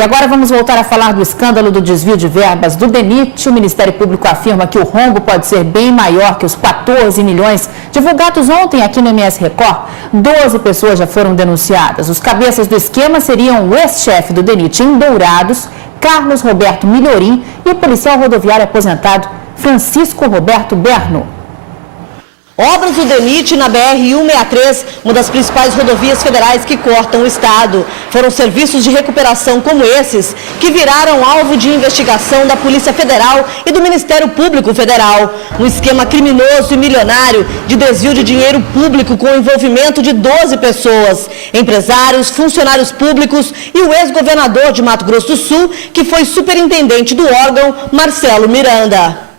E agora vamos voltar a falar do escândalo do desvio de verbas do DENIT. O Ministério Público afirma que o rombo pode ser bem maior que os 14 milhões divulgados ontem aqui no MS Record. 12 pessoas já foram denunciadas. Os cabeças do esquema seriam o ex-chefe do DENIT em Dourados, Carlos Roberto Milhorim, e o policial rodoviário aposentado Francisco Roberto Berno. Obras do DENIT na BR-163, uma das principais rodovias federais que cortam o estado. Foram serviços de recuperação como esses que viraram alvo de investigação da Polícia Federal e do Ministério Público Federal. Um esquema criminoso e milionário de desvio de dinheiro público com o envolvimento de 12 pessoas, empresários, funcionários públicos e o ex-governador de Mato Grosso do Sul, que foi superintendente do órgão, Marcelo Miranda.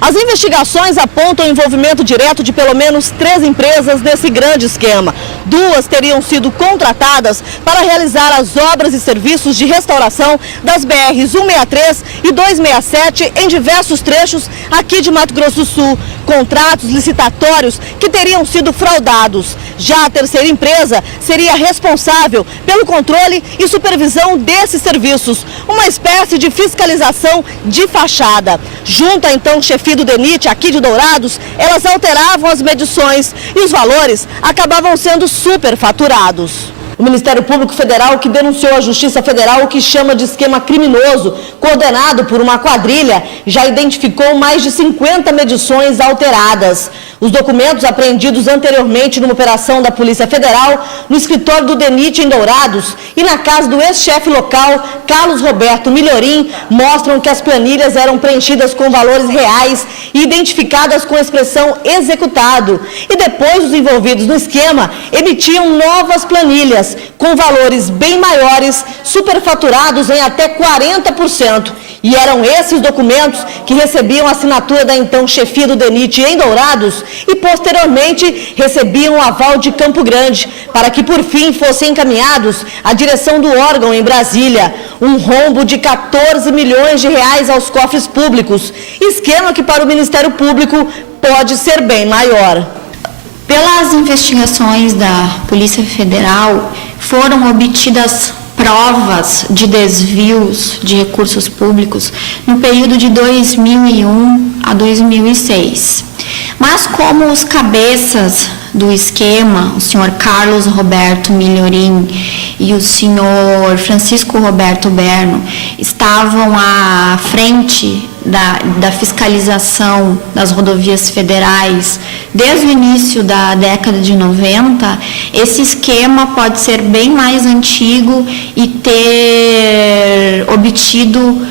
As investigações apontam o envolvimento direto de pelo menos 3 empresas nesse grande esquema. 2 teriam sido contratadas para realizar as obras e serviços de restauração das BRs 163 e 267 em diversos trechos aqui de Mato Grosso do Sul. Contratos licitatórios que teriam sido fraudados. Já a terceira empresa seria responsável pelo controle e supervisão desses serviços, uma espécie de fiscalização de fachada. Junto à então chefia do DENIT aqui de Dourados, elas alteravam as medições e os valores acabavam sendo superfaturados. O Ministério Público Federal, que denunciou à Justiça Federal o que chama de esquema criminoso, coordenado por uma quadrilha, já identificou mais de 50 medições alteradas. Os documentos apreendidos anteriormente numa operação da Polícia Federal, no escritório do DENIT em Dourados e na casa do ex-chefe local, Carlos Roberto Milhorim, mostram que as planilhas eram preenchidas com valores reais e identificadas com a expressão executado. E depois os envolvidos no esquema emitiam novas planilhas com valores bem maiores, superfaturados em até 40%. E eram esses documentos que recebiam a assinatura da então chefia do DENIT em Dourados e posteriormente recebiam o aval de Campo Grande, para que por fim fossem encaminhados à direção do órgão em Brasília. Um rombo de 14 milhões de reais aos cofres públicos, esquema que para o Ministério Público pode ser bem maior. Pelas investigações da Polícia Federal, foram obtidas provas de desvios de recursos públicos no período de 2001 a 2006. Mas como os cabeças do esquema, o senhor Carlos Roberto Milhorim e o senhor Francisco Roberto Berno, estavam à frente da fiscalização das rodovias federais desde o início da década de 90, esse esquema pode ser bem mais antigo e ter obtido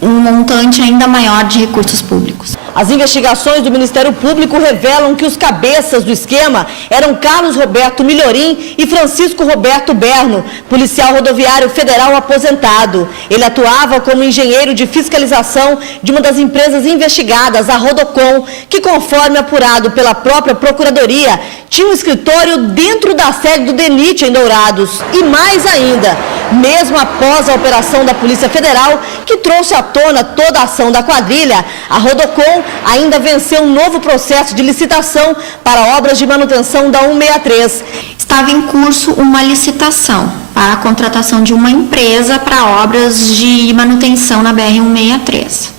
um montante ainda maior de recursos públicos. As investigações do Ministério Público revelam que os cabeças do esquema eram Carlos Roberto Milhorim e Francisco Roberto Berno, policial rodoviário federal aposentado. Ele atuava como engenheiro de fiscalização de uma das empresas investigadas, a Rodocon, que, conforme apurado pela própria Procuradoria, tinha um escritório dentro da sede do DENIT em Dourados. E mais ainda, mesmo após a operação da Polícia Federal, que trouxe à tona toda a ação da quadrilha, a Rodocon ainda venceu um novo processo de licitação para obras de manutenção da 163. Estava em curso uma licitação para a contratação de uma empresa para obras de manutenção na BR-163.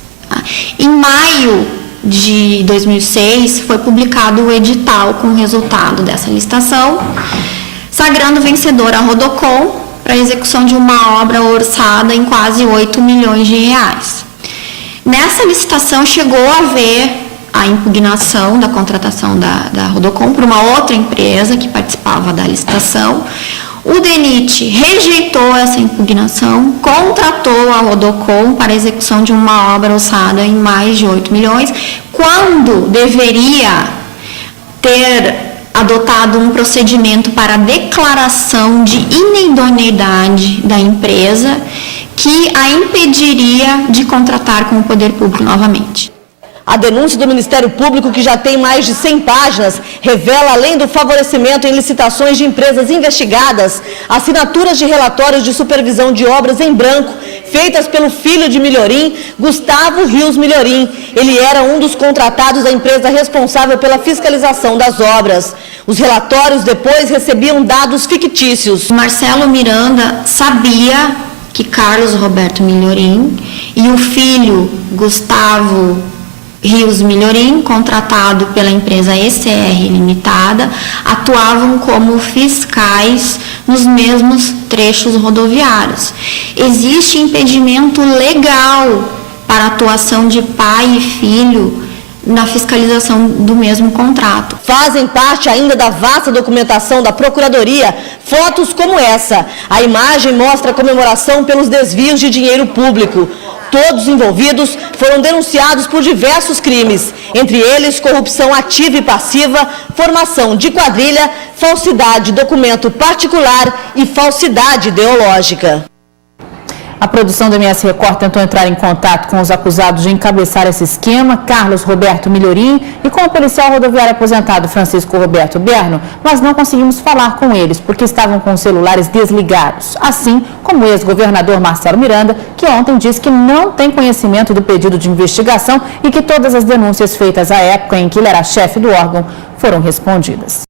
Em maio de 2006, foi publicado o edital com o resultado dessa licitação, sagrando vencedora a Rodocon para a execução de uma obra orçada em quase 8 milhões de reais. Nessa licitação chegou a haver a impugnação da contratação da Rodocon por uma outra empresa que participava da licitação. O DENIT rejeitou essa impugnação, contratou a Rodocon para a execução de uma obra orçada em mais de 8 milhões, quando deveria ter adotado um procedimento para declaração de inidoneidade da empresa que a impediria de contratar com o poder público novamente. A denúncia do Ministério Público, que já tem mais de 100 páginas, revela, além do favorecimento em licitações de empresas investigadas, assinaturas de relatórios de supervisão de obras em branco, feitas pelo filho de Milhorim, Gustavo Rios Milhorim. Ele era um dos contratados da empresa responsável pela fiscalização das obras. Os relatórios depois recebiam dados fictícios. Marcelo Miranda sabia que Carlos Roberto Milhorim e o filho Gustavo Rios Milhorim, contratado pela empresa ECR Limitada, atuavam como fiscais nos mesmos trechos rodoviários. Existe impedimento legal para a atuação de pai e filho na fiscalização do mesmo contrato. Fazem parte ainda da vasta documentação da Procuradoria fotos como essa. A imagem mostra a comemoração pelos desvios de dinheiro público. Todos os envolvidos foram denunciados por diversos crimes, entre eles corrupção ativa e passiva, formação de quadrilha, falsidade de documento particular e falsidade ideológica. A produção do MS Record tentou entrar em contato com os acusados de encabeçar esse esquema, Carlos Roberto Milhorim, e com o policial rodoviário aposentado Francisco Roberto Berno, mas não conseguimos falar com eles porque estavam com os celulares desligados. Assim como o ex-governador Marcelo Miranda, que ontem disse que não tem conhecimento do pedido de investigação e que todas as denúncias feitas à época em que ele era chefe do órgão foram respondidas.